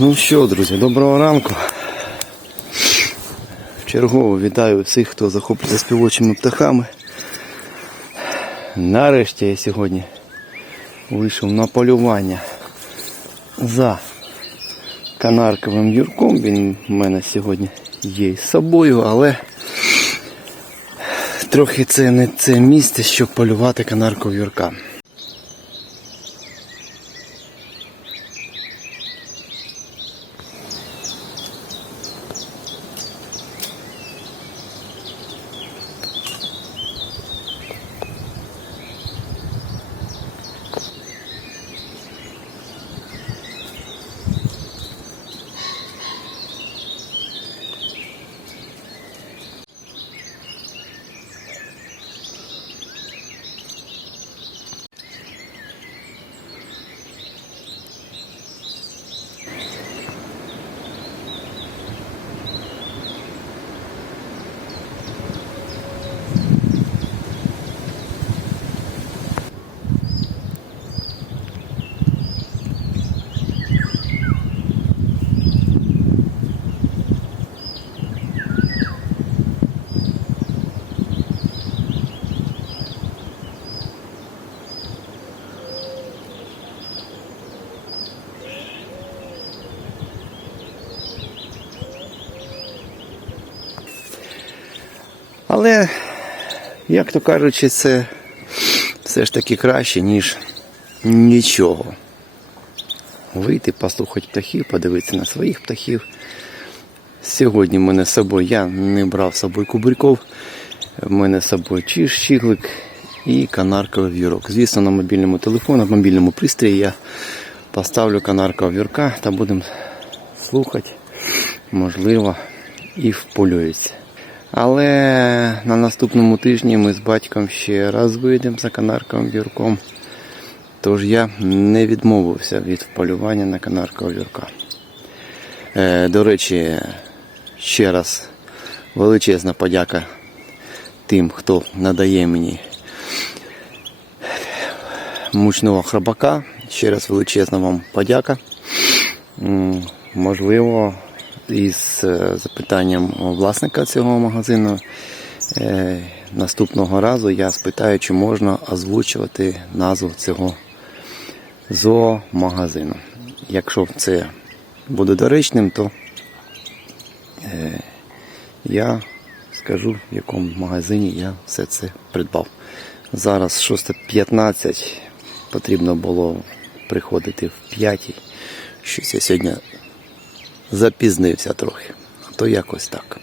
Ну що, друзі, доброго ранку. Вчергово вітаю всіх, хто захоплюється співочими птахами. Нарешті я сьогодні вийшов на полювання за канарковим юрком. Він в мене сьогодні є з собою, але трохи це не це місце, щоб полювати канаркового юрка. Але, як то кажучи, це все ж таки краще, ніж нічого. Вийти, послухати птахів, подивитися на своїх птахів. Сьогодні в мене з собою, я не брав з собою кубриков, в мене з собою чиж, щіглик і канарковий вірок. Звісно, на мобільному телефоні, на мобільному пристрої я поставлю канаркового вірка та будемо слухати, можливо, і вполюється. Але на наступному тижні ми з батьком ще раз вийдемо за канарковим вірком. Тож я не відмовився від вполювання на канаркового вірка. Е, до речі, ще раз величезна подяка тим, хто надає мені мучного храбака. Ще раз величезна вам подяка. Можливо, із е, запитанням власника цього магазину. е, Наступного разу я спитаю, чи можна озвучувати назву цього зоомагазину. Якщо це буде доречним, то е, я скажу, в якому магазині я все це придбав. Зараз 6.15, потрібно було приходити в 5. Щось я сьогодні запізнився трохи. А то якось так.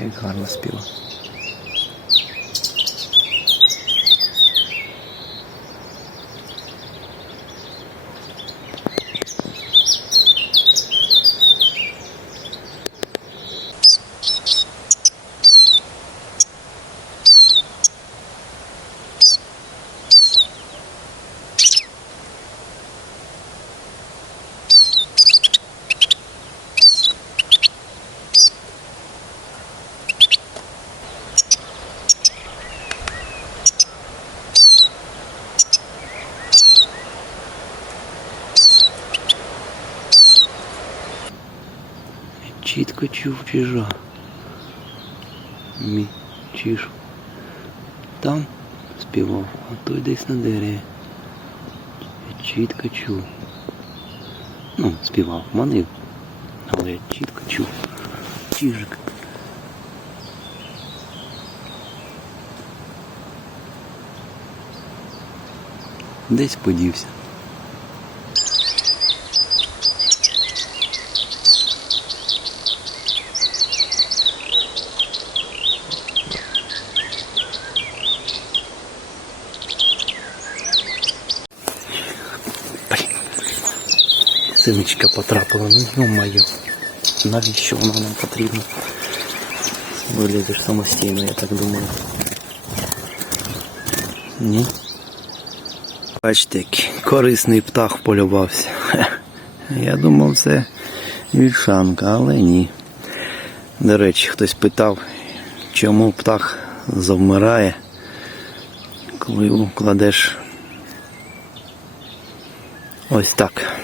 Як гарно співа. Чітко чув чижа. Мій чиж. Там співав, а той десь на дереві. Я чітко чув. Ну, співав, манив, але я чітко чув. Чижик. Десь подівся. Синичка потрапила, ну ё-моё. Навіщо вона нам потрібна? Вилізеш самостійно, я так думаю. Ні? Бачите, який корисний птах полювався. Я думав, це вільшанка, але ні. До речі, хтось питав, чому птах завмирає, коли його кладеш ось так.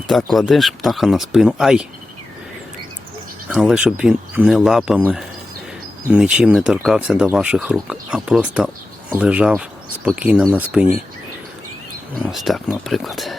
Так кладеш птаха на спину. Ай! Але щоб він не лапами, нічим не торкався до ваших рук, а просто лежав спокійно на спині. Ось так, наприклад.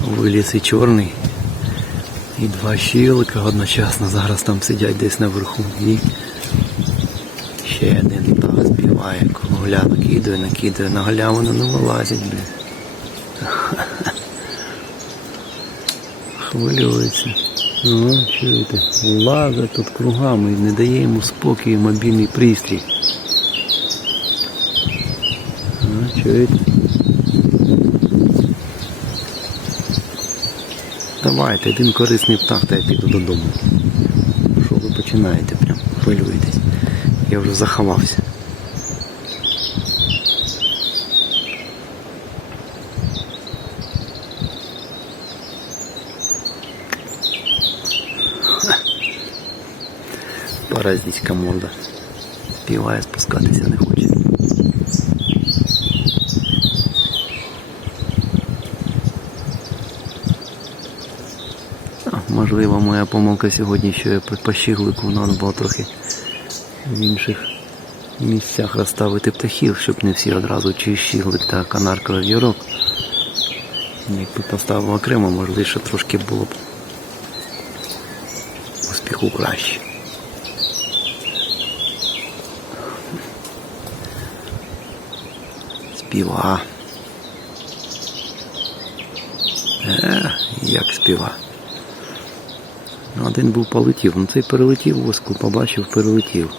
Виліз і чорний. І два щілика одночасно зараз там сидять десь наверху. І ще один птах співає, гля накидує, накидує, на галявину не вилазять, блін. Хвилюється. Ну, чуєте, лазить тут кругами не дає йому спокою мобільний пристрій. Ну, чуєте? Давайте, один корисний птах, та я піду додому. Що ви починаєте прям? Хвилюєтесь. Я вже заховався. Паразитська морда. Співає, спускатися не хоче. Моя помилка сьогодні, що я по- щиглику надо було трохи в інших місцях розставити птахів, щоб не всі одразу чи щиглик та канарковий вірок. Якби поставив окремо, можливо, що трошки було б успіху краще. Співа. Е, як співа. Один був полетів. Ну цей перелетів воску, побачив, перелетів.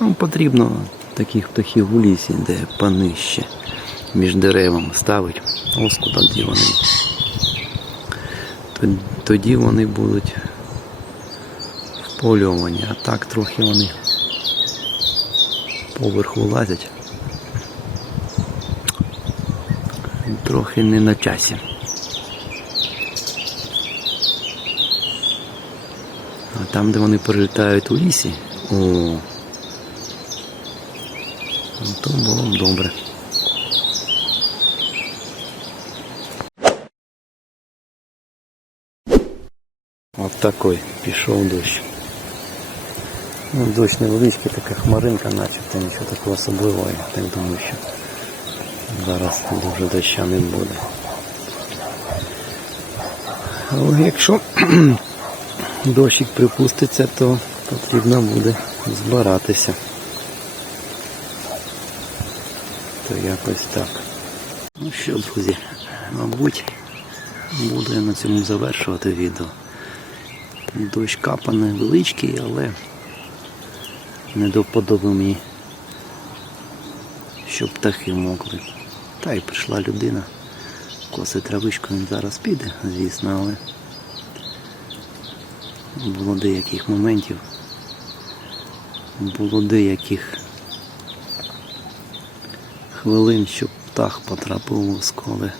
Ну, Потрібно таких птахів у лісі, де понижче між деревами ставить воску тоді вони тоді вони будуть впольовані, а так трохи вони поверху лазять. Трохи не на часі. А там, де вони прилітають у лісі, о, ну, то було б добре. От такий пішов дощ. Ну, дощ невеличкий, така хмаринка, начебто нічого такого особливого. Я так думаю, що зараз дуже доща буде. Але якщо дощик припуститься, то потрібно буде збиратися. То якось так. Ну що, друзі, мабуть, буду я на цьому завершувати відео. Дощ капа невеличкий, але не до вподоби мені, щоб птахи могли. Та й прийшла людина. Коси травичку він зараз піде, звісно, але було деяких моментів, було деяких хвилин, щоб птах потрапив у сколи,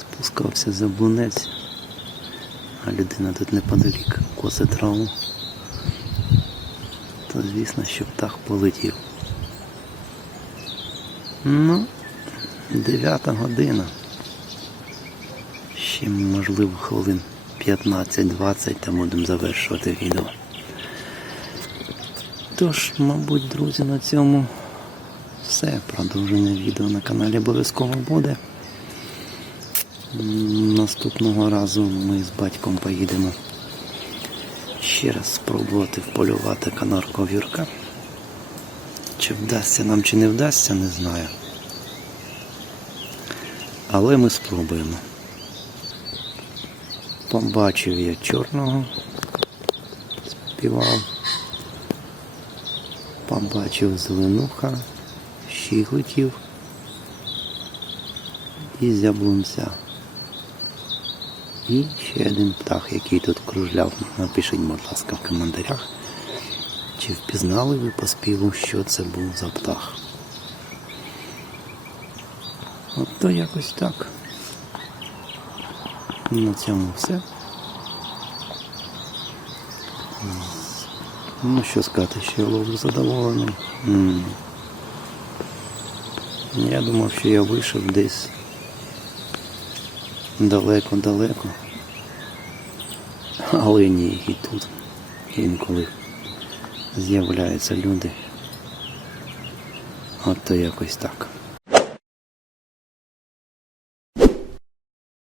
спускався за бунець, а людина тут неподалік коси траву, то звісно, що птах полетів. Ну, дев'ята година. Ще можливо хвилин 15-20 та будемо завершувати відео. Тож, мабуть, друзі, на цьому все. Продовження відео на каналі обов'язково буде. Наступного разу ми з батьком поїдемо ще раз спробувати вполювати канарку вірка. Чи вдасться нам, чи не вдасться, не знаю. Але ми спробуємо. Побачив я чорного, співав. Побачив зеленуха, щігликів і зяблунця. І ще один птах, який тут кружляв. Напишіть, будь ласка, в коментарях, чи впізнали ви по співу, що це був за птах. От то якось так. На цьому все. Ну що сказати, що я ловлю задоволений. Я думав, що я вийшов десь далеко-далеко. Але ні, і тут інколи з'являються люди. От то якось так.